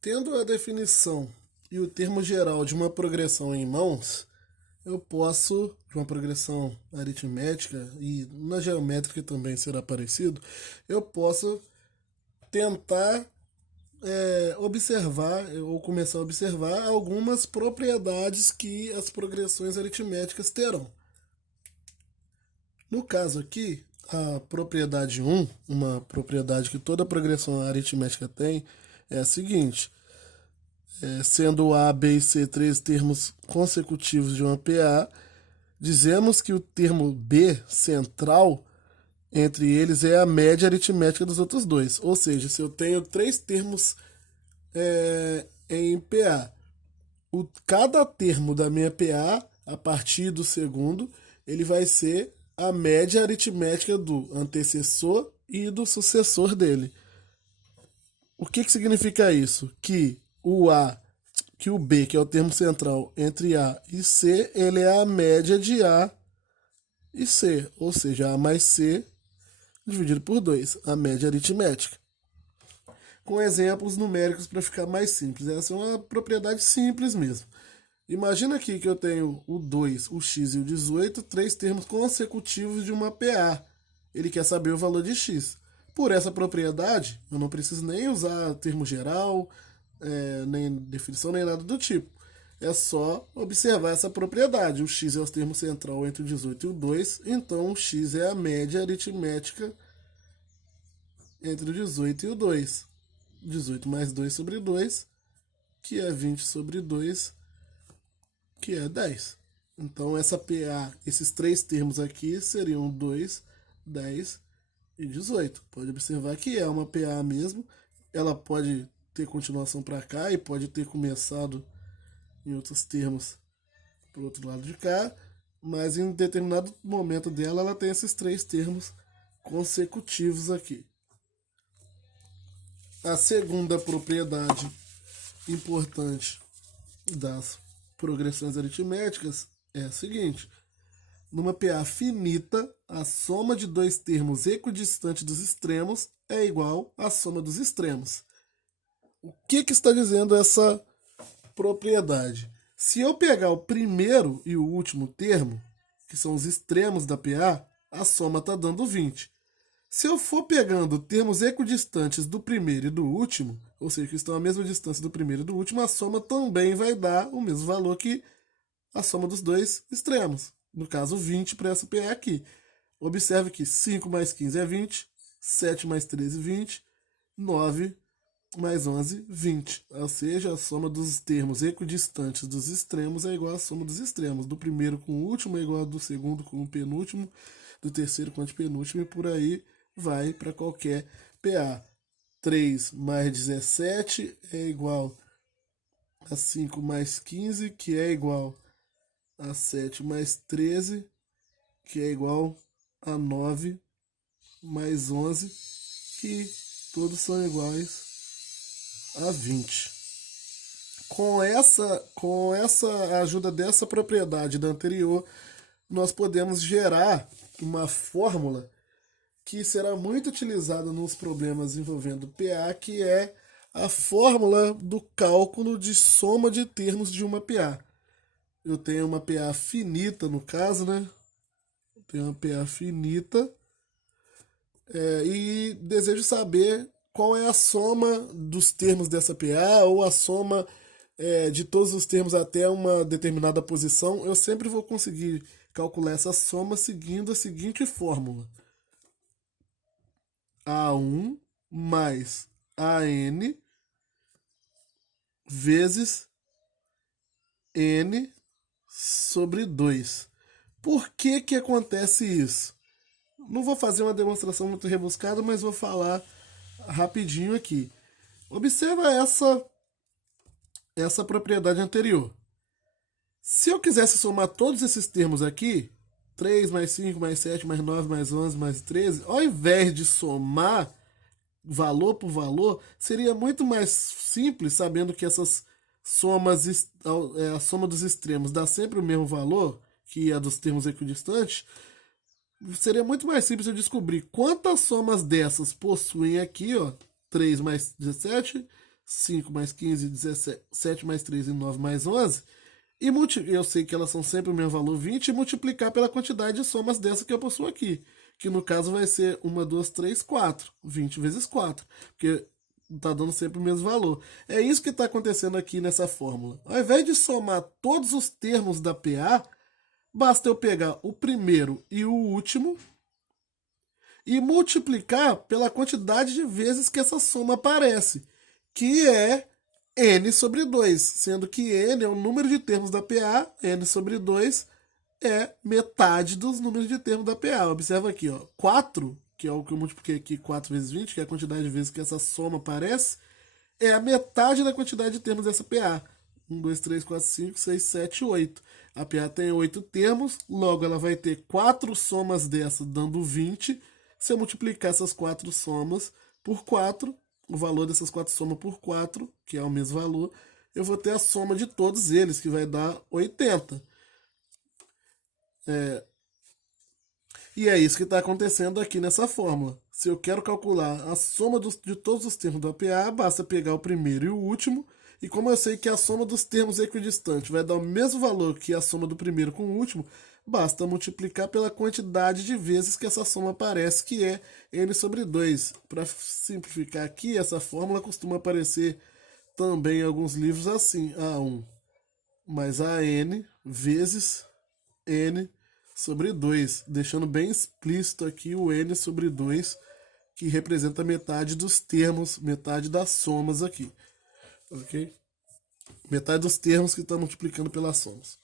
Tendo a definição e o termo geral de uma progressão em mãos, eu posso, de uma progressão aritmética e na geométrica também será parecido, eu posso tentar observar ou começar a observar algumas propriedades que as progressões aritméticas terão. No caso aqui, a propriedade 1, uma propriedade que toda progressão aritmética tem, é a seguinte: sendo A, B e C três termos consecutivos de uma PA, dizemos que o termo B central entre eles é a média aritmética dos outros dois. Ou seja, se eu tenho três termos em PA, cada termo da minha PA, a partir do segundo, ele vai ser a média aritmética do antecessor e do sucessor dele. O que significa isso? Que o B, que é o termo central entre A e C, ele é a média de A e C, ou seja, A mais C dividido por 2, a média aritmética. Com exemplos numéricos para ficar mais simples. Essa é uma propriedade simples mesmo. Imagina aqui que eu tenho o 2, o x e o 18, três termos consecutivos de uma PA. Ele quer saber o valor de x. Por essa propriedade, eu não preciso nem usar termo geral, nem definição, nem nada do tipo. É só observar essa propriedade. O x é o termo central entre o 18 e o 2, então o x é a média aritmética entre o 18 e o 2. 18 mais 2 sobre 2, que é 20 sobre 2, que é 10. Então essa PA, esses três termos aqui seriam 2, 10 e 18. Pode observar que é uma PA mesmo. Ela pode ter continuação para cá e pode ter começado em outros termos para o outro lado de cá, mas em determinado momento dela ela tem esses três termos consecutivos aqui. A segunda propriedade importante das progressões aritméticas é a seguinte: numa PA finita, a soma de dois termos equidistantes dos extremos é igual à soma dos extremos. O que está dizendo essa propriedade? Se eu pegar o primeiro e o último termo, que são os extremos da PA, a soma está dando 20. Se eu for pegando termos equidistantes do primeiro e do último, ou seja, que estão à mesma distância do primeiro e do último, a soma também vai dar o mesmo valor que a soma dos dois extremos. No caso, 20 para essa PA aqui. Observe que 5 mais 15 é 20, 7 mais 13, 20, 9 mais 11, 20. Ou seja, a soma dos termos equidistantes dos extremos é igual à soma dos extremos. Do primeiro com o último é igual ao do segundo com o penúltimo, do terceiro com o antepenúltimo e por aí vai para qualquer PA. 3 mais 17 é igual a 5 mais 15, que é igual a 7 mais 13, que é igual a 9 mais 11, que todos são iguais a 20. Com essa ajuda dessa propriedade da anterior, nós podemos gerar uma fórmula que será muito utilizada nos problemas envolvendo PA, que é a fórmula do cálculo de soma de termos de uma PA. Eu tenho uma PA finita, no caso, né? Eu tenho uma PA finita e desejo saber qual é a soma dos termos dessa PA ou a soma de todos os termos até uma determinada posição. Eu sempre vou conseguir calcular essa soma seguindo a seguinte fórmula: A1 mais AN vezes N sobre 2. Por que acontece isso? Não vou fazer uma demonstração muito rebuscada, mas vou falar rapidinho aqui. Observa essa propriedade anterior. Se eu quisesse somar todos esses termos aqui, 3 mais 5 mais 7 mais 9 mais 11 mais 13, ao invés de somar valor por valor, seria muito mais simples, sabendo que essas somas, a soma dos extremos dá sempre o mesmo valor, que é dos termos equidistantes. Seria muito mais simples eu descobrir quantas somas dessas possuem aqui, ó, 3 mais 17, 5 mais 15, 17, 7 mais 3 e 9 mais 11. E eu sei que elas são sempre o mesmo valor 20 e multiplicar pela quantidade de somas dessa que eu possuo aqui. Que no caso vai ser 1, 2, 3, 4. 20 vezes 4. Porque está dando sempre o mesmo valor. É isso que está acontecendo aqui nessa fórmula. Ao invés de somar todos os termos da PA, basta eu pegar o primeiro e o último e multiplicar pela quantidade de vezes que essa soma aparece, que é n sobre 2, sendo que n é o número de termos da PA, n sobre 2 é metade dos números de termos da PA. Observa aqui, ó, 4, que é o que eu multipliquei aqui, 4 vezes 20, que é a quantidade de vezes que essa soma aparece, é a metade da quantidade de termos dessa PA. 1, 2, 3, 4, 5, 6, 7, 8. A PA tem 8 termos, logo ela vai ter 4 somas dessa, dando 20. Se eu multiplicar essas 4 somas por 4, o valor dessas 4 somas por 4, que é o mesmo valor, eu vou ter a soma de todos eles, que vai dar 80. E é isso que está acontecendo aqui nessa fórmula. Se eu quero calcular a soma de todos os termos da PA, basta pegar o primeiro e o último. E como eu sei que a soma dos termos equidistantes vai dar o mesmo valor que a soma do primeiro com o último, basta multiplicar pela quantidade de vezes que essa soma aparece, que é n sobre 2. Para simplificar aqui, essa fórmula costuma aparecer também em alguns livros assim: A1 mais AN vezes n sobre 2, deixando bem explícito aqui o n sobre 2, que representa metade dos termos, metade das somas aqui, ok? Metade dos termos que estão multiplicando pelas somas.